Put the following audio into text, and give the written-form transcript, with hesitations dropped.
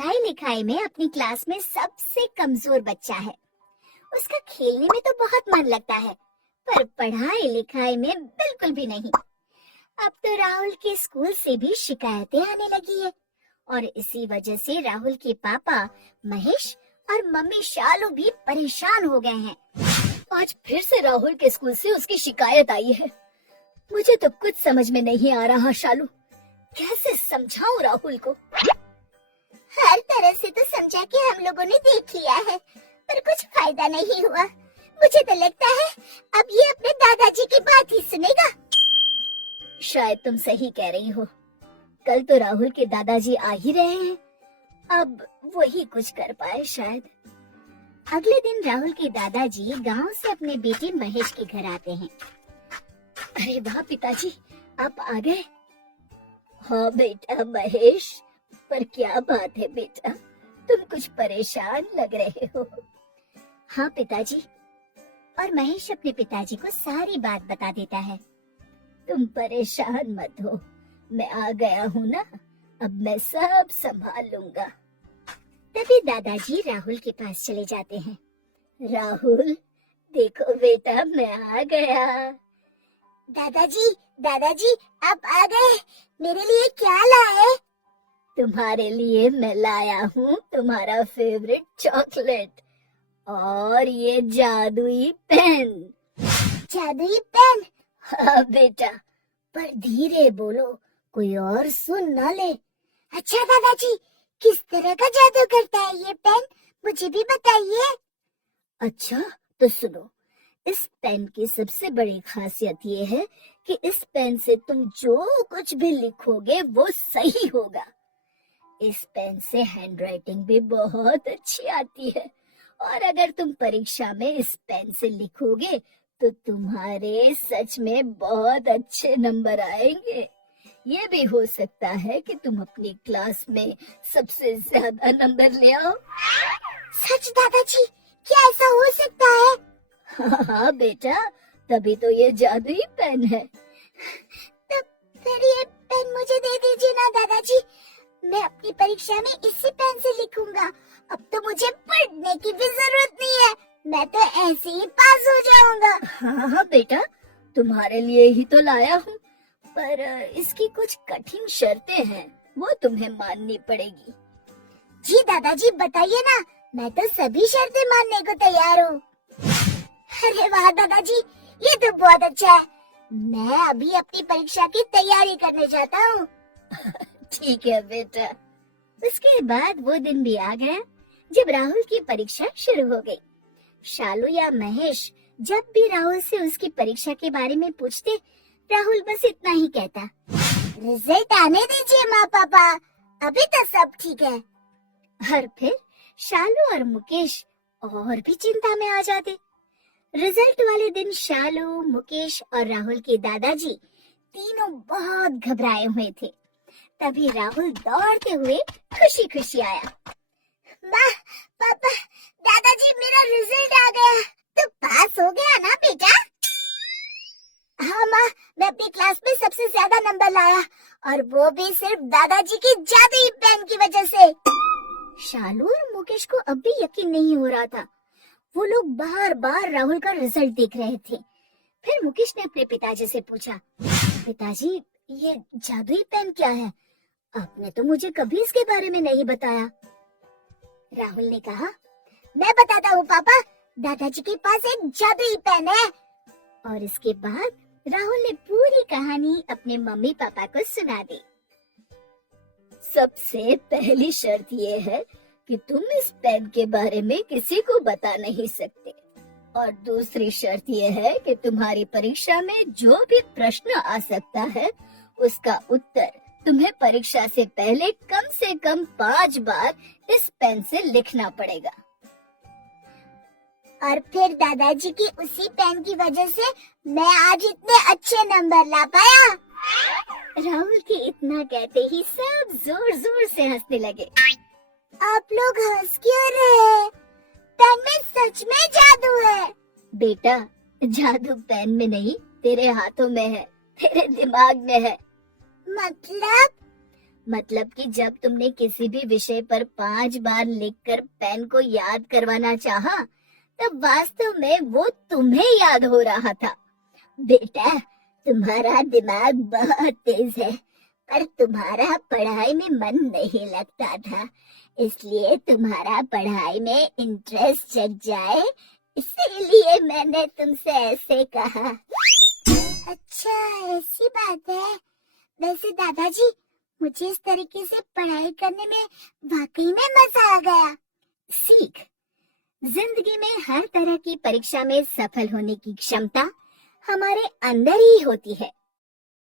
पढ़ाई लिखाई में अपनी क्लास में सबसे कमजोर बच्चा है। उसका खेलने में तो बहुत मन लगता है, पर पढ़ाई लिखाई में बिल्कुल भी नहीं। अब तो राहुल के स्कूल से भी शिकायतें आने लगी है और इसी वजह से राहुल के पापा महेश और मम्मी शालू भी परेशान हो गए हैं। आज फिर से राहुल के स्कूल से उसकी शिकायत आई है। मुझे तो कुछ समझ में नहीं आ रहा शालू, कैसे समझाऊं राहुल को? हर तरह से तो समझा के हम लोगों ने देख लिया है, पर कुछ फायदा नहीं हुआ। मुझे तो लगता है अब ये अपने दादाजी की बात ही सुनेगा। शायद तुम सही कह रही हो। कल तो राहुल के दादाजी आ ही रहे हैं, अब वही कुछ कर पाए शायद। अगले दिन राहुल के दादाजी गांव से अपने बेटे महेश के घर आते हैं। अरे वाह पिताजी, आप आ गए। हाँ बेटा महेश, पर क्या बात है बेटा, तुम कुछ परेशान लग रहे हो। हाँ पिताजी। और महेश अपने पिताजी को सारी बात बता देता है। तुम परेशान मत हो, मैं आ गया हूँ ना, अब मैं सब संभाल लूंगा। तभी दादाजी राहुल के पास चले जाते हैं। राहुल, देखो बेटा मैं आ गया। दादाजी, दादाजी आप आ गए, मेरे लिए क्या लाए? तुम्हारे लिए मैं लाया हूँ तुम्हारा फेवरेट चॉकलेट और ये जादुई पेन। जादुई पेन? हाँ बेटा, पर धीरे बोलो, कोई और सुन ना ले। अच्छा दादाजी, किस तरह का जादू करता है ये पेन, मुझे भी बताइए। अच्छा तो सुनो, इस पेन की सबसे बड़ी खासियत ये है कि इस पेन से तुम जो कुछ भी लिखोगे वो सही होगा। इस पेन से हैंडराइटिंग भी बहुत अच्छी आती है और अगर तुम परीक्षा में इस पेन से लिखोगे तो तुम्हारे सच में बहुत अच्छे नंबर आएंगे। ये भी हो सकता है कि तुम अपनी क्लास में सबसे ज्यादा नंबर ले आओ। सच दादाजी, क्या ऐसा हो सकता है? हाँ बेटा, तभी तो ये जादुई पेन है। तो फिर ये पेन मुझे दे दीजिए ना दादाजी, मैं अपनी परीक्षा में इसी पेन से लिखूंगा। अब तो मुझे पढ़ने की भी जरूरत नहीं है, मैं तो ऐसे ही पास हो जाऊंगा। हाँ बेटा, तुम्हारे लिए ही तो लाया हूँ, पर इसकी कुछ कठिन शर्तें हैं, वो तुम्हें माननी पड़ेगी। जी दादाजी बताइए ना, मैं तो सभी शर्तें मानने को तैयार हूँ। अरे वाह दादाजी, ये तो बहुत अच्छा है, मैं अभी अपनी परीक्षा की तैयारी करने जाता हूँ। ठीक है बेटा। उसके बाद वो दिन भी आ गया जब राहुल की परीक्षा शुरू हो गई। शालू या महेश जब भी राहुल से उसकी परीक्षा के बारे में पूछते, राहुल बस इतना ही कहता, रिजल्ट आने दीजिए माँ पापा, अभी तो सब ठीक है। और फिर शालू और मुकेश और भी चिंता में आ जाते। रिजल्ट वाले दिन शालू, मुकेश और राहुल के दादाजी तीनों बहुत घबराए हुए थे। तभी राहुल दौड़ते हुए खुशी खुशी आया। माँ, पापा, दादाजी मेरा रिजल्ट आ गया। तो पास हो गया ना बेटा? हाँ माँ, मैं अपनी क्लास में सबसे ज्यादा नंबर लाया और वो भी सिर्फ दादाजी की जादुई पेन की वजह से। शालू और मुकेश को अब भी यकीन नहीं हो रहा था। वो लोग बार बार राहुल का रिजल्ट देख रहे थे। फिर मुकेश ने अपने पिताजी से पूछा, पिताजी ये जादुई पेन क्या है? आपने तो मुझे कभी इसके बारे में नहीं बताया। राहुल ने कहा, मैं बताता हूँ पापा, दादाजी के पास एक जादुई पेन है। और इसके बाद राहुल ने पूरी कहानी अपने मम्मी पापा को सुना दी। सबसे पहली शर्त ये है कि तुम इस पेन के बारे में किसी को बता नहीं सकते, और दूसरी शर्त ये है कि तुम्हारी परीक्षा में जो भी प्रश्न आ सकता है उसका उत्तर तुम्हें परीक्षा से पहले कम से कम 5 बार इस पेन से लिखना पड़ेगा। और फिर दादाजी की उसी पेन की वजह से मैं आज इतने अच्छे नंबर ला पाया। राहुल के इतना कहते ही सब जोर जोर से हंसने लगे। आप लोग हंस क्यों रहे हैं? पेन में सच में जादू है। बेटा, जादू पेन में नहीं, तेरे हाथों में है, तेरे दिमाग में है। मतलब कि जब तुमने किसी भी विषय पर 5 बार लिखकर पेन को याद करवाना चाहा, तब वास्तव में वो तुम्हें याद हो रहा था। बेटा, तुम्हारा दिमाग बहुत तेज है, पर तुम्हारा पढ़ाई में मन नहीं लगता था, इसलिए तुम्हारा पढ़ाई में इंटरेस्ट जग जाए, इसीलिए मैंने तुमसे ऐसे कहा। अच्छा, ऐसी बात है। वैसे दादाजी, मुझे इस तरीके से पढ़ाई करने में वाकई में मजा आ गया। सीख, जिंदगी में हर तरह की परीक्षा में सफल होने की क्षमता हमारे अंदर ही होती है।